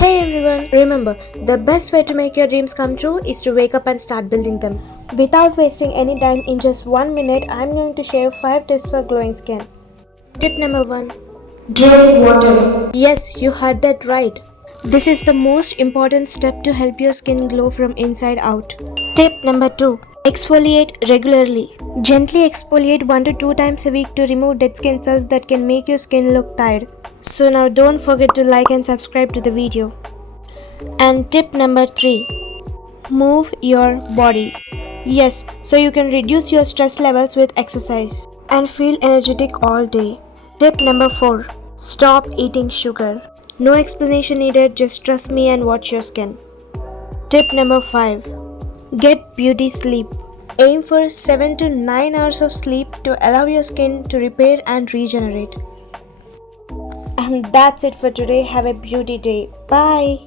Hey everyone! Remember, the best way to make your dreams come true is to wake up and start building them. Without wasting any time, in just 1 minute, I'm going to share 5 tips for glowing skin. Tip number 1. Drink water. Yes, you heard that right. This is the most important step to help your skin glow from inside out. Tip number 2. Exfoliate regularly. Gently exfoliate 1 to 2 times a week to remove dead skin cells that can make your skin look tired. So now don't forget to like and subscribe to the video. And tip number 3. Move your body. Yes, so you can reduce your stress levels with exercise and feel energetic all day. Tip number 4. Stop eating sugar. No explanation needed, just trust me and watch your skin. Tip number 5. Get beauty sleep. Aim for 7 to 9 hours of sleep to allow your skin to repair and regenerate. And that's it for today. Have a beauty day. Bye.